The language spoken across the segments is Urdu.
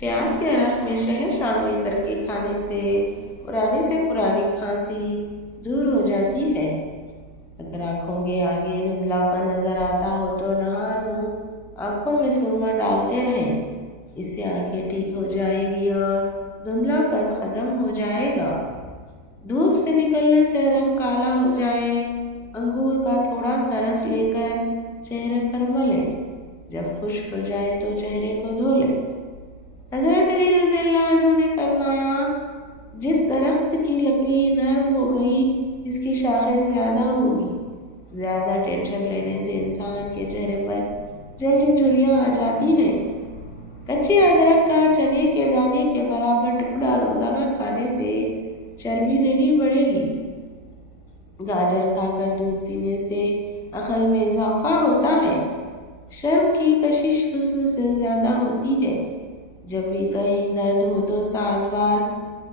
پیاز کے عرق میں شہد شامل کر کے کھانے سے پرانی کھانسی دور ہو جاتی ہے۔ اگر آنکھوں کے آگے دھندلاپن نظر آتا ہو تو نہار منہ آنکھوں میں سرما ڈالتے رہیں، اس سے آنکھیں ٹھیک ہو جائے گی اور دھندلاپن ختم ہو جائے گا۔ دھوپ سے نکلنے سے رنگ کالا ہو جائے، انگور کا تھوڑا سا رس لے کر چہرے پر ملیں، جب خشک ہو جائے تو چہرے کو دھو لیں۔ حضرت علی رضی اللہ عنہ نے فرمایا، جس درخت کی لکڑی نرم ہو گئی اس کی شاخیں زیادہ ہوگی۔ زیادہ ٹینشن لینے سے انسان کے چہرے پر جلدی جھریاں آ جاتی ہیں۔ کچے ادرک کا چنے کے دانے کے برابر ٹکڑا روزانہ کھانے سے چربی نہیں بڑھے گی۔ گاجر کھا کر دودھ پینے سے عقل میں اضافہ ہوتا ہے۔ شرم کی کشش حسن سے زیادہ ہوتی ہے۔ جب بھی کہیں درد ہو تو 7 بار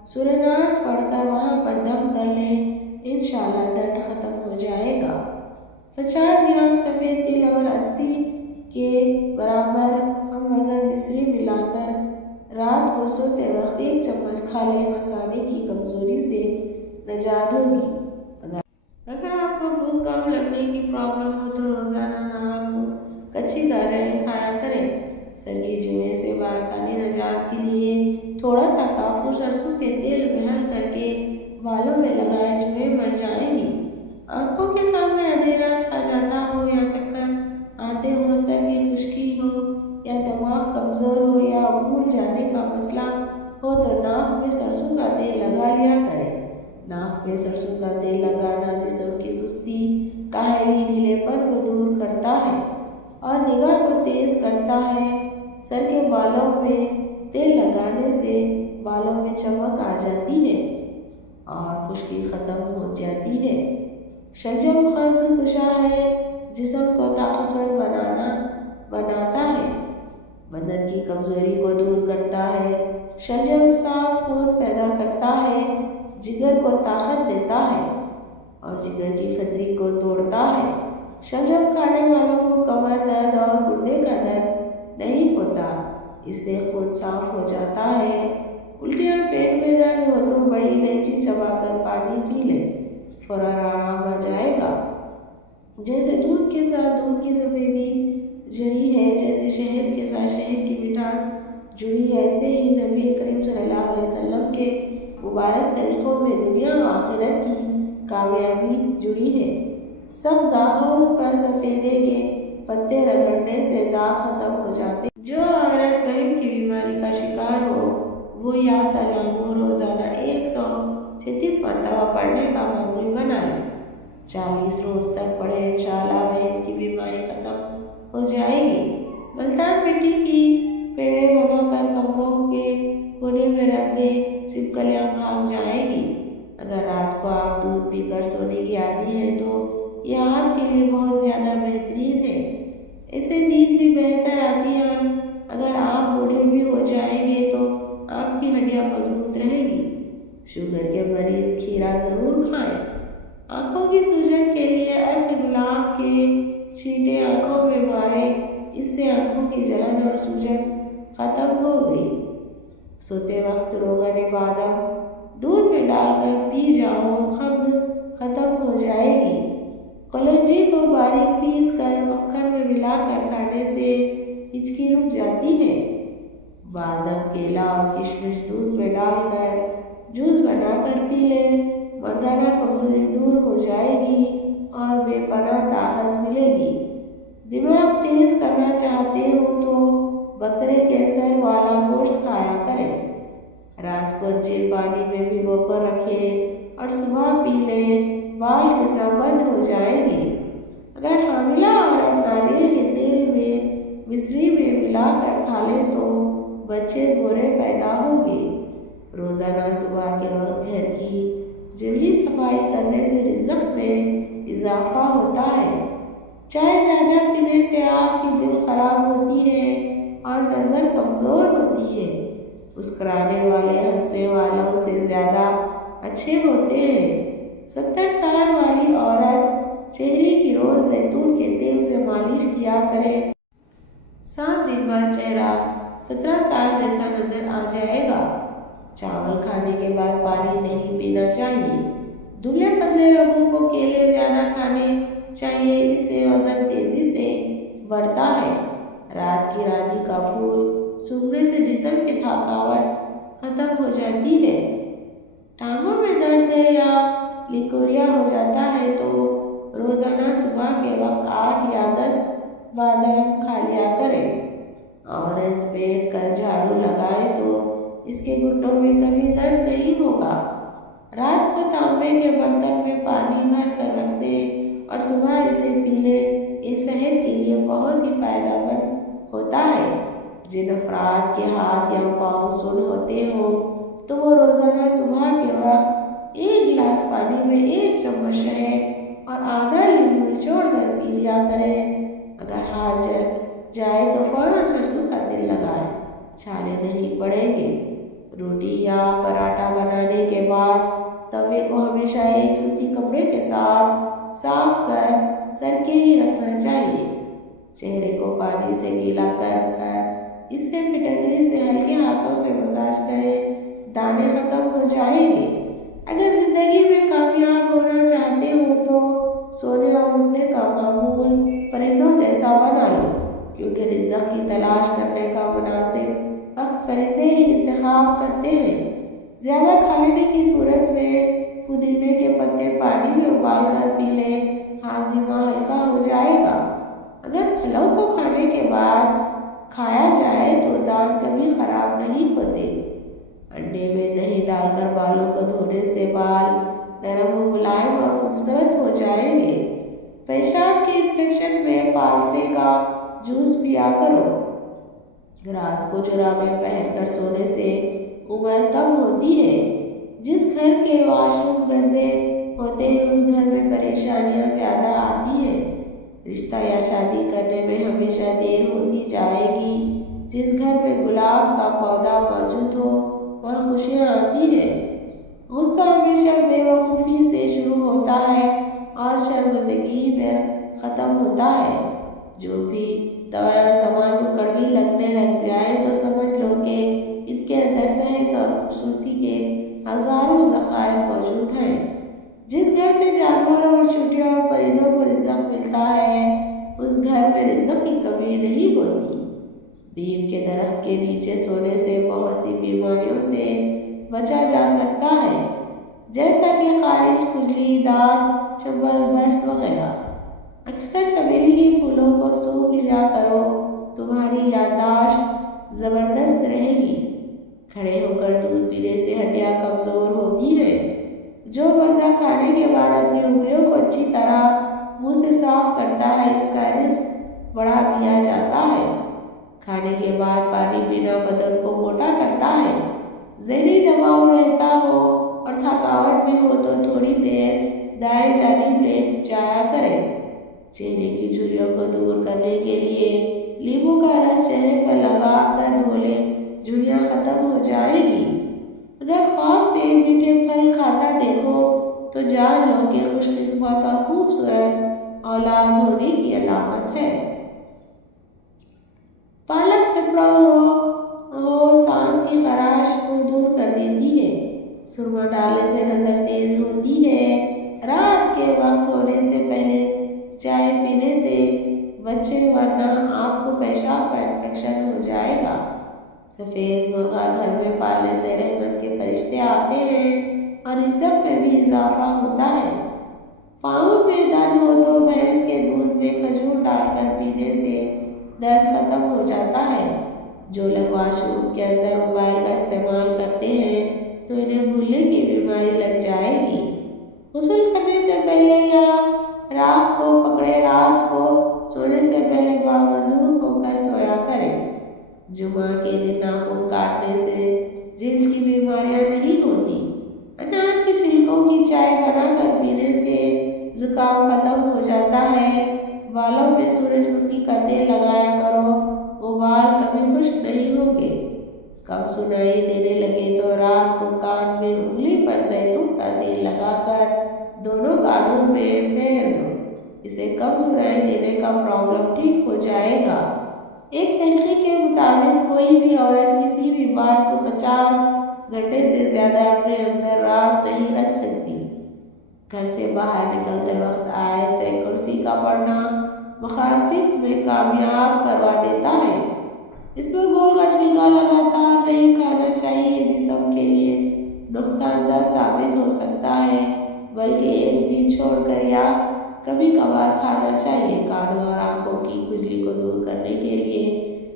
سورہ ناس پڑھ کر وہاں پر دم کر لیں، انشاءاللہ درد ختم ہو جائے گا۔ 50 گرام سفید تل اور 80 کے برابر ہم وزن مصری ملا کر رات کو سوتے وقت 1 چمچ کھا لیں، مثانے کی کمزوری سے نجات ہوگی۔ اگر آپ کو بھوک کم لگنے کی پرابلم ہو تو روزانہ نہار منہ کچی گاجریں کھایا کریں۔ سر کی جوئیں سے بآسانی نجات کے لیے تھوڑا سا کافور سرسوں کے تیل میں حل کر کے بالوں میں لگائیں، جوئیں مر جائیں گی۔ آنکھوں کے سامنے اندھیرا چھا جاتا ہو یا چکر آتے ہو، سر کی خشکی ہو یا دماغ کمزور ہو یا بھول جانے کا مسئلہ ہو تو ناک میں سرسوں کا تیل لگا لیا کریں۔ ناک میں سرسوں کا تیل لگانا جسم کی سستی، کاہلی، ڈھیلے پن کو دور کرتا ہے اور نگاہ کو تیز کرتا ہے۔ سر کے بالوں میں تیل لگانے سے بالوں میں چمک آ جاتی ہے اور خشکی ختم ہو جاتی ہے۔ شلجم قبض کشا ہے، جسم کو طاقتور بناتا ہے، بدن کی کمزوری کو دور کرتا ہے۔ شلجم صاف خون پیدا کرتا ہے، جگر کو طاقت دیتا ہے اور جگر کی پتھری کو توڑتا ہے۔ شلجم کھانے والوں کو کمر درد اور گردے کا درد نہیں ہوتا، اس سے خون صاف ہو جاتا ہے۔ الٹیاں پیٹ میں درد ہو تو بڑی الائچی چبا کر پانی پی لیں، فوراً آرام آ جائے گا۔ جیسے دودھ کے ساتھ دودھ کی سفیدی جڑی ہے، جیسے شہد کے ساتھ شہد کی مٹھاس جڑی ہے، ایسے ہی نبی کریم صلی اللہ علیہ وسلم کے مبارک طریقوں میں دنیا و آخرت کی کامیابی جڑی ہے۔ سخت داغوں پر سفیدے کے پتے رگڑنے سے داغ ختم ہو جاتے۔ جو عورت وہم کی بیماری کا شکار ہو وہ یا سلام کو روزانہ 136 مرتبہ پڑھنے کا معمول بنا لے۔ 40 روز تک پڑھے، انشاءاللہ وہم کی بیماری ختم ہو جائے گی۔ ملتان مٹی کی پیڑے بنا کر کمروں کے کونے میں رکھ دے، چھپکلیاں بھاگ جائیں گی۔ اگر رات کو آپ دودھ پی کر سونے کی عادی ہیں تو یہ آپ کے لیے بہت زیادہ بہترین ہے، اس سے نیند بھی بہتر آتی ہے اور اگر آپ بوڑھے بھی ہو جائیں گے تو آپ کی ہڈیاں مضبوط رہے گی۔ شوگر کے مریض کھیرا ضرور کھائیں۔ آنکھوں کی سوجن کے لیے عرق گلاب کے چھینٹے آنکھوں میں ماریں، اس سے آنکھوں کی جلن اور سوجن ختم ہو گئی۔ سوتے وقت روغن بادام دودھ میں ڈال کر پی جاؤ، قبض ختم ہو جائے گی۔ کلونجی کو باریک پیس کر مکھن میں ملا کر کھانے سے ہچکی رک جاتی ہے۔ بادام، کیلا اور کشمش دودھ میں ڈال کر جوس بنا کر پی لیں، مردانہ کمزوری دور ہو جائے گی اور بے پناہ طاقت ملے گی۔ دماغ تیز کرنا چاہتے ہو تو بکرے کے سر والا گوشت کھایا کریں۔ رات کو انجیر پانی میں بھگو کر رکھیں اور صبح پی لیں، بال گرنا بند ہو جائیں گے۔ اگر حاملہ عورت ناریل کے تیل میں مصری میں ملا کر کھا لے تو بچے گورے پیدا ہوں گے۔ روزانہ صبح کے وقت گھر کی جلدی صفائی کرنے سے رزق میں اضافہ ہوتا ہے۔ چائے زیادہ پینے سے آپ کی جلد خراب ہوتی ہے اور نظر کمزور ہوتی ہے۔ مسکرانے والے ہنسنے والوں سے زیادہ اچھے ہوتے ہیں۔ 70 سال والی عورت چہرے کی روز زیتون کے تیل سے مالش کیا کرے۔ 7 دن بعد چہرہ 17 سال جیسا نظر آ جائے گا۔ چاول کھانے کے بعد پانی نہیں پینا چاہیے۔ دبلے پتلے لوگوں کو کیلے زیادہ کھانے چاہیے، اس سے وزن تیزی سے بڑھتا ہے۔ رات کی رانی کا پھول سونگھنے سے جسم کی تھکاوٹ ختم ہو جاتی ہے۔ ٹانگوں میں درد ہے یا لیکوریا ہو جاتا ہے تو روزانہ صبح کے وقت 8 یا 10 بادام کھا لیا کریں۔ عورت بیٹھ کر جھاڑو لگائے تو اس کے گھٹنوں میں کبھی درد نہیں ہوگا۔ رات کو تانبے کے برتن میں پانی بھر کر رکھ دیں اور صبح اسے پی لیں، یہ صحت کے لیے بہت ہی فائدہ مند ہوتا ہے۔ جن افراد کے ہاتھ یا پاؤں سن ہوتے ہوں تو وہ روزانہ صبح کے وقت 1 گلاس پانی میں 1 چمچ شہد اور آدھا لیمو نچوڑ کر پی لیا کریں۔ اگر ہاتھ جل جائے تو فوراً سرسوں کا تیل لگائیں، چھالے نہیں پڑیں گے۔ روٹی یا پراٹھا بنانے کے بعد توے کو ہمیشہ ایک سوتی کپڑے کے ساتھ صاف کر سر کے ہی رکھنا چاہیے۔ چہرے کو پانی سے گیلا کر اس سے پھٹکری سے ہلکے ہاتھوں سے مساج کریں، دانے ختم ہو جائیں گے۔ اگر زندگی میں کامیاب ہونا چاہتے ہو تو سونے اور اٹھنے کا معمول پرندوں جیسا بنا لو، کیونکہ رزق کی تلاش کرنے کا مناسب وقت پرندے ہی انتخاب کرتے ہیں۔ زیادہ کھا لینے کی صورت میں پودینے کے پتے پانی میں ابال کر پی لیں، ہاضمہ ہلکا ہو جائے گا۔ اگر پھلوں کو کھانے کے بعد کھایا جائے تو دانت کبھی خراب نہیں ہوتے۔ انڈے میں دہی ڈال کر بالوں کو دھونے سے بال نرم و ملائم اور خوبصورت ہو جائیں گے۔ پیشاب کے انفیکشن میں فالسے کا جوس پیا کرو۔ رات کو جرابیں پہن کر سونے سے عمر کم ہوتی ہے۔ جس گھر کے واش روم گندے ہوتے ہیں اس گھر میں پریشانیاں زیادہ آتی ہیں۔ رشتہ یا شادی کرنے میں ہمیشہ دیر ہوتی جائے گی۔ جس گھر میں گلاب کا پودا موجود ہو وہاں خوشیاں آتی ہیں۔ غصہ ہمیشہ بے وقوفی سے شروع ہوتا ہے اور شرمندگی پر ختم ہوتا ہے۔ جو بھی دوائیں زبان کو کڑوی لگنے لگ جائے تو سمجھ لو کہ ان کے اندر صحت اور خوبصورتی کے ہزاروں ذخائر موجود ہیں۔ جس گھر سے جانوروں اور چوٹیوں اور پرندوں کو رزق ملتا ہے اس گھر میں رزق کی کمی نہیں ہوتی۔ نیم کے درخت کے نیچے سونے سے بہت سی بیماریوں سے بچا جا سکتا ہے، جیسا کہ خارش، کھجلی، دانت چنبل، برس وغیرہ۔ اکثر چمیلی کے پھولوں کو سونگھ لیا کرو، تمہاری یادداشت زبردست رہے گی۔ کھڑے ہو کر دودھ پینے سے ہڈیاں کمزور ہوتی ہیں۔ جو بندہ کھانے کے بعد اپنی انگلیوں کو اچھی طرح منہ سے صاف کرتا ہے اس کا رزق بڑھا دیا جاتا ہے۔ کھانے کے بعد پانی پینا بدن کو موٹا کرتا ہے۔ ذہنی دباؤ رہتا ہو اور تھکاوٹ بھی ہو تو تھوڑی دیر دائیں جانب لیٹ جایا کریں۔ چہرے کی جھریوں کو دور کرنے کے لیے لیموں کا رس چہرے پر لگا کر دھو لیں، جھریاں ختم ہو جائیں گی۔ اگر خواب میں میٹھے پھل کھاتا دیکھو تو جان لو کہ خوش قسمت اور خوبصورت اولاد ہونے کی علامت ہے۔ پالک پپڑا ہو سانس کی خراش کو دور کر دیتی ہے۔ سرما ڈالنے سے نظر تیز ہوتی ہے۔ رات کے وقت سونے سے پہلے چائے پینے سے بچیں ورنہ آپ کو پیشاب کا انفیکشن ہو جائے گا۔ سفید مرغا گھر میں پالنے سے رحمت کے فرشتے آتے ہیں اور رزق میں بھی اضافہ ہوتا ہے۔ پاؤں میں درد ہو تو بھینس کے دودھ میں کھجور ڈال کر پینے سے درد ختم ہو جاتا ہے۔ جو لوگ واش روم کے اندر موبائل کا استعمال کرتے ہیں تو انہیں بھولنے کی بیماری لگ جائے گی۔ غسل کرنے سے پہلے یا راکھ کو پکڑے رات کو سونے سے پہلے باوضو ہو کر سویا کریں۔ جمعہ کے دن ناخن کاٹنے سے جلد کی بیماریاں نہیں ہوتی۔ انار کے چھلکوں کی چائے بنا کر پینے سے زکام ختم ہو جاتا ہے۔ بالوں میں سورج مکھی کا تیل لگایا کرو، وہ بال کبھی خشک نہیں ہوں گے۔ کم سنائی دینے لگے تو رات کو کان میں انگلی پر زیتون کا تیل لگا کر دونوں کانوں میں پھیر دو، اسے کم سنائی دینے کا پرابلم ٹھیک ہو جائے گا۔ ایک تحقیق کے مطابق کوئی بھی عورت کسی بھی بات کو 50 گھنٹے سے زیادہ اپنے اندر راز نہیں رکھ سکتی۔ گھر سے باہر نکلتے وقت آیت کرسی کا پڑھنا مقاصد میں کامیاب کروا دیتا ہے۔ اس میں گول کا چھلکا لگاتار نہیں کھانا چاہیے، جسم کے لیے نقصان دہ ثابت ہو سکتا ہے، بلکہ ایک دن چھوڑ کر یا کبھی کبھار کھانا چاہیے۔ کانوں اور آنکھوں کی کھجلی کو دور کرنے کے لیے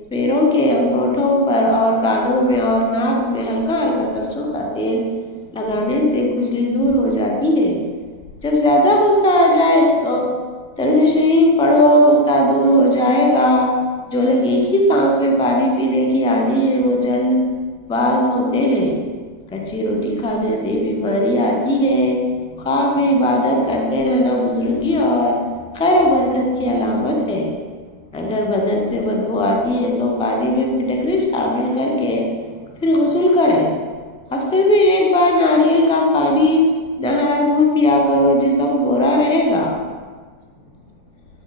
پیروں کے انگوٹھوں پر اور کانوں میں اور ناک میں ہلکا ہلکا سرسوں کا تیل لگانے سے کھجلی دور ہو جاتی ہے۔ جب زیادہ غصہ آ جائے تو درود شریف پڑھو، غصہ دور ہو جائے گا۔ جو لوگ ایک ہی سانس میں پانی پینے کی عادی ہیں وہ جلد باز ہوتے ہیں۔ کچی روٹی کھانے سے بیماری آتی ہے۔ خواب میں عبادت کرتے رہنا بزرگی اور خیر و برکت کی علامت ہے۔ اگر بدن سے بدبو آتی ہے تو پانی میں پھٹکری شامل کر کے پھر غسل کریں۔ ہفتے میں ایک بار ناریل کا پانی نہار منہ پیا کرو، جسم گورا رہے گا۔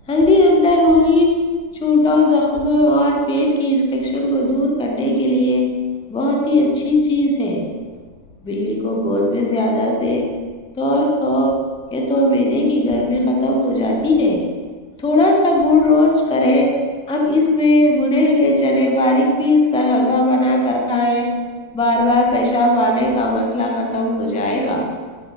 ہلدی اندرونی چوٹوں، زخموں اور پیٹ کی انفیکشن کو دور کرنے کے لیے بہت ہی اچھی چیز ہے۔ بلی کو گود میں زیادہ سے طور کو یہ تو معدے کی گرمی ختم ہو جاتی ہے۔ تھوڑا سا گڑ روسٹ کریں، اب اس میں بھنے ہوئے چنے باریک پیس کر حلوہ بنا کر کھائیں، بار بار پیشاب آنے کا مسئلہ ختم ہو جائے گا۔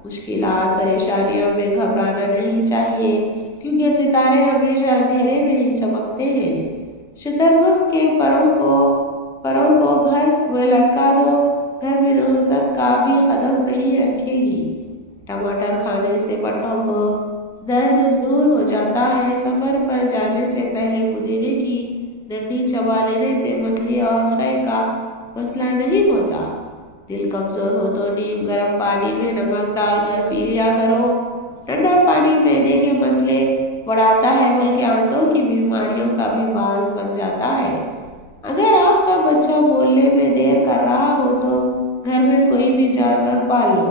مشکلات پریشانیوں میں گھبرانا نہیں چاہیے، کیونکہ ستارے ہمیشہ اندھیرے میں ہی چمکتے ہیں۔ شتر مرغ کے پروں کو گھر میں لٹکا دو، گھر میں نحوست کا بھی قدم نہیں رکھے گی۔ ٹماٹر کھانے سے پٹھوں کو درد دور ہو جاتا ہے۔ سفر پر جانے سے پہلے پودینے کی ڈنڈی چبا لینے سے متلی اور قے کا مسئلہ نہیں ہوتا۔ دل کمزور ہو تو نیم گرم پانی میں نمک ڈال کر پی لیا کرو۔ ٹھنڈا پانی معدے کے مسئلے بڑھاتا ہے، بلکہ آنتوں کی بیماریوں کا بھی باعث بن جاتا ہے۔ اگر آپ کا بچہ بولنے میں دیر کر رہا ہو تو گھر میں کوئی بھی جانور پالو،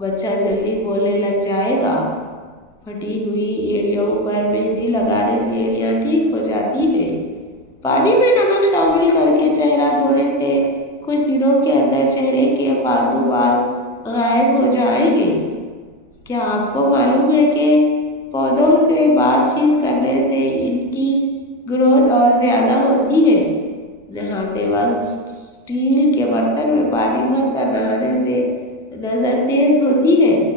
بچہ جلدی بولنے لگ جائے گا۔ پھٹی ہوئی ایڑیوں پر مہندی لگانے سے ایڑیاں ٹھیک ہو جاتی ہیں۔ پانی میں نمک شامل کر کے چہرہ دھونے سے کچھ دنوں کے اندر چہرے کے فالتو بال غائب ہو جائیں گے۔ کیا آپ کو معلوم ہے کہ پودوں سے بات چیت کرنے سے ان کی گروتھ اور زیادہ ہوتی ہے؟ نہاتے وقت اسٹیل کے برتن میں پانی بھر کر نہانے سے نظر تیز ہوتی ہے۔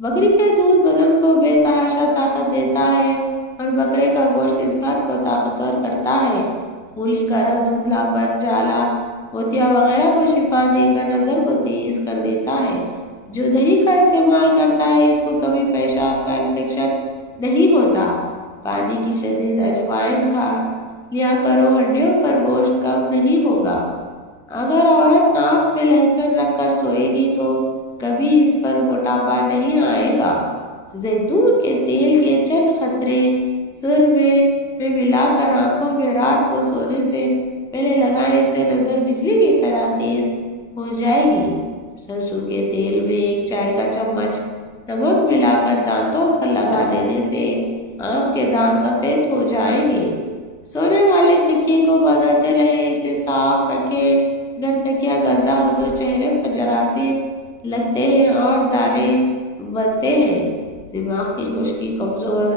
بکری کا دودھ بدن کو بے تحاشا طاقت دیتا ہے اور بکرے کا گوشت انسان کو طاقتور کرتا ہے۔ مولی کا رس دھندلاپن، جالا، موتیا وغیرہ کو شفا دے کر نظر کو تیز کر دیتا ہے۔ جو دہی کا استعمال کرتا ہے اس کو کبھی پیشاب کا انفیکشن نہیں ہوتا۔ پانی کی شدید اجوائن کھا لیا کرو، ہڈیوں پر گوشت کم نہیں ہوگا۔ اگر عورت ناک میں لہسن رکھ کر سوئے گی تو کبھی اس پر موٹاپا نہیں آئے گا۔ زیتون کے تیل کے چند قطرے سر میں ملا کر آنکھوں میں رات کو سونے سے پہلے لگائیں، اس سے نظر بجلی کی طرح تیز ہو جائے گی۔ سرسوں کے تیل میں ایک چائے کا چمچ نمک ملا کر دانتوں پر لگا دینے سے آنکھ کے دانت سفید ہو جائیں گے۔ سونے والے تکیے کو بدلتے رہیں، اسے صاف رکھیں۔ اگر تکیہ گندا ہو تو چہرے پر جراثیم لگتے ہیں اور دانے بنتے ہیں۔ دماغ کی خشکی، کمزور